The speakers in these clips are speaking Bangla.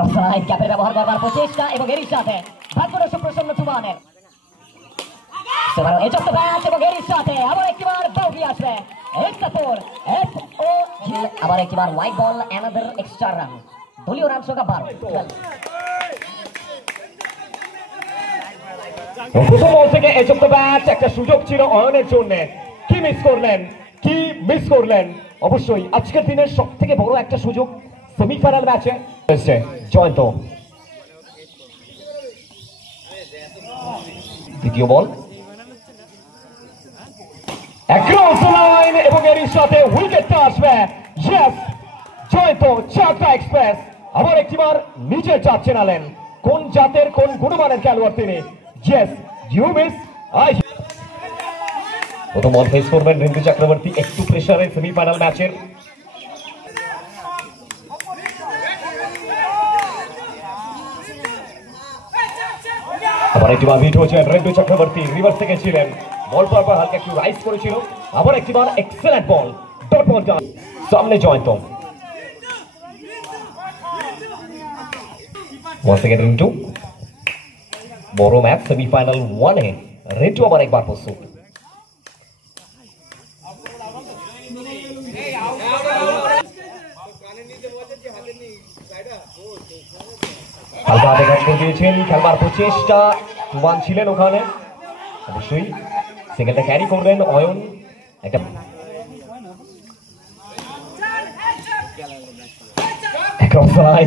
ক্রসলাইন ক্যাপের ব্যবহার করবার প্রচেষ্টা এবং এরই সাথে ভাগ্যর সুপ্রসন্ন তুমানের এই চক্র ব্যাচ এবং এরই সাথে আবার একবার বাউন্ডারি আসবে। আবার একবার white ball, another extra run, দলীয় রান সংখ্যা 12। প্রথম বল থেকে এই চক্র ব্যাচ একটা সুযোগ ছিল অয়নের জন্য, কি মিস করলেন। অবশ্যই আজকের দিনের সব থেকে বড় একটা সুযোগ সেমিফাইনাল ম্যাচে এসেছে জয়ন্ত। দ্বিতীয় বল অ্যাক্রস লাইন এবং এর সাথে উইকেটটা আসবে। ইয়েস, জয়ন্ত চাকরা এক্সপ্রেস আবার একটিবার নিচে যাচ্ছেন আলেন। কোন জাতের কোন গুণমানের খেলোয়াড় তিনি। Yes, you miss. প্রথম বল ফেস করবেন রিন্তু চক্রবর্তী, একটু প্রেসারে সেমিফাইনাল ম্যাচের। আবার একটিবার হিট হয়েছেন রিন্তু চক্রবর্তী, রিভার্স থেকে ছিলেন, বল পরপর হালকা একটু রাইজ করেছিল। আবার একটিবার এক্সেলেন্ট বল, ডট বল সামনে জয়ন্ত। ওয়ান্স अगेन রিন্তু, বড় ম্যাচ সেমিফাইনাল 1-এ রিন্তু আবার একবার প্রস্তুত। হালকা হাতে কাজ করে দিয়েছেন, খেলবার প্রচেষ্টা, তুমান ছিলেন ওখানে, অবশ্যই সিঙ্গেলটা ক্যারি করবেন অয়ন। একটা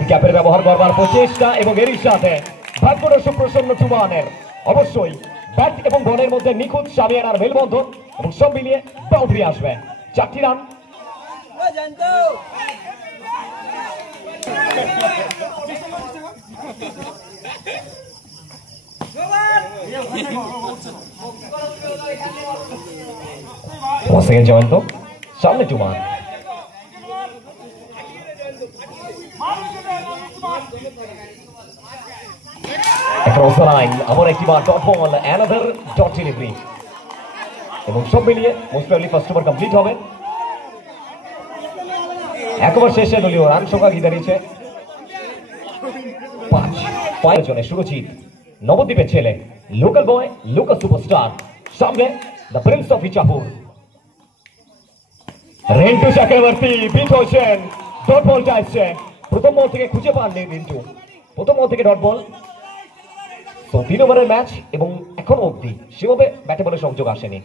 ক্যাপের ব্যবহার করবার প্রচেষ্টা এবং এরই সাথে ভাগ্যর সুপ্রসন্ন তুমানের। অবশ্যই ব্যাট এবং বলের মধ্যে নিখুঁত সামিয়ানার মেলবন্ধন এবং সব মিলিয়ে বাউন্ডারি আসবে। 4টি রান। জয়ন্ত সামনে তুমান, আবার একটিবার dot ball, another dot delivery এবং সব মিলিয়ে most probably first over complete হবে। এক ওভার শেষে দলীয় রান সংখ্যা কি দাঁড়িয়েছে 5 জনে। সুরজিৎ নবদ্বীপের ছেলে, লোকাল বয়, লোকাল সুপারস্টার, সামনে the prince of Ichapur Rintu Chakraborty. Beat হয়েছেন, ডট বলটা আসছে। প্রথম বল থেকে খুঁজে পাননি রিন্তু, প্রথম বল থেকে ডট বল। তো 3 ওভারের ম্যাচ এবং এখনো অব্দি সেভাবে ব্যাটে বলে সংযোগ আসেনি।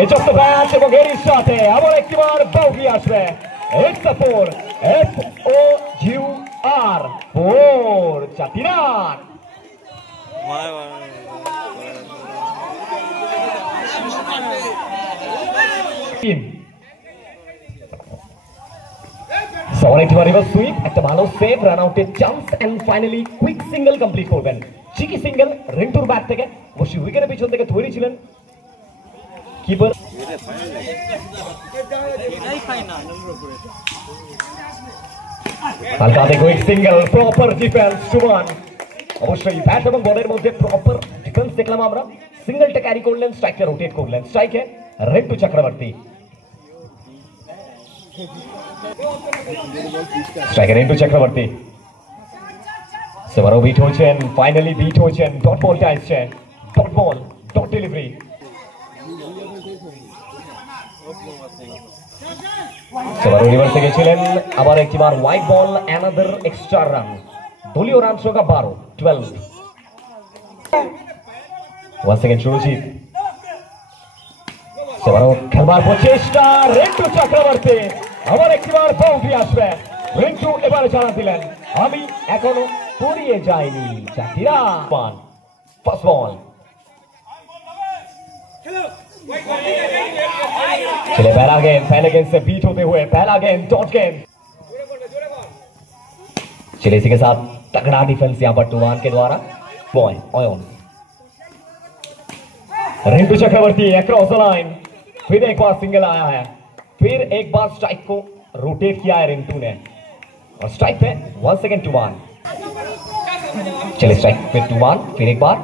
এই চক্র ব্যাচ এবং এর সাথে আবার একটিবার বাউন্ডারি আসবে। It's a 4, FOUR 4, 4টি রান। সুইপ, একটা ভালো সেভ, রান আউটের chance and finally quick single complete করবেন। চিকি সিঙ্গেল রিন্টুর ব্যাট থেকে, অবশ্যই উইকেটের পিছন থেকে তৈরি ছিলেন কিপার। হালকা হাতে কুইক সিঙ্গেল, প্রপার ডিফেন্স তুমান। অবশ্যই ব্যাট এবং বলের মধ্যে প্রপার ডিফেন্স দেখলাম আমরা। সিঙ্গেলটা ক্যারি করলেন, স্ট্রাইকটা রোটেট করলেন, স্ট্রাইকে রিন্তু চক্রবর্তী, স্ট্রাইকে রিন্তু চক্রবর্তী। সেবারও বিট হয়েছেন, ফাইনালি বিট হয়েছেন, ডট বলটা আসছে, ডট বল, ডট ডেলিভারি। সেবারও রিভার্স থেকে ছিলেন, আবার একটিবার white ball, another extra run, দলীয় রান সংখ্যা 12। ওয়ান্স अगेन সুরজিৎ, সেবারও খেলবার প্রচেষ্টা রিন্তু চক্রবর্তী, আবার একটিবার বাউন্ডারি আসবে। রিন্তু এবারে জানা দিলেন, আমি এখনো পড়িয়ে যাইনি। 4টি রান। ফার্স্ট বল चले, पहला गेंद पहले गेंद से बीट होते हुए, पहला गेंद डॉट गेंद। चले इसी के साथ तगड़ा डिफेंस यहां पर तुमान के द्वारा। बॉय on Rintu Chakraborty across the line, फिर एक बार सिंगल आया है, फिर एक बार स्ट्राइक को रोटेट किया है रिंटू ने और स्ट्राइक पे 1 सेकंड तुमान। चले स्ट्राइक पे तुमान, फिर एक बार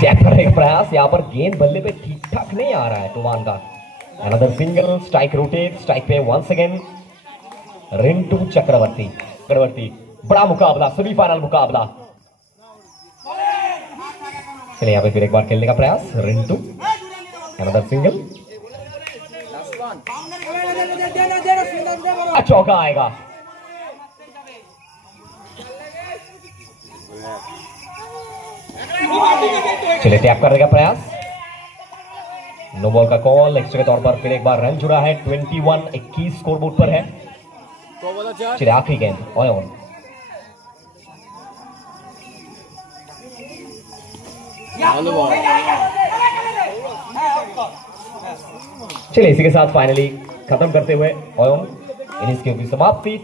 टैप करने का प्रयास, यहाँ पर गेंद बल्ले पे ठीक ठाक नहीं आ रहा है टुवान का। Another single, strike rotate, strike पे वंस अगेन रिंटू चक्रवर्ती। बड़ा मुकाबला, सेमीफाइनल मुकाबला। चलिए यहाँ पे फिर एक बार खेलने का प्रयास, रिंटू, अनदर सिंगल, चौका आएगा। चलिए टैप करने का प्रयास, नो बॉल का कॉल। एक्स्ट्रा के तौर पर फिर एक बार रन जुड़ा है, 21-21 स्कोर बोर्ड पर है। चलिए आखिरी गेंद ऑन। चलिए इसी के साथ फाइनली खत्म करते हुए ऑन इनिंग्स की समाप्ति।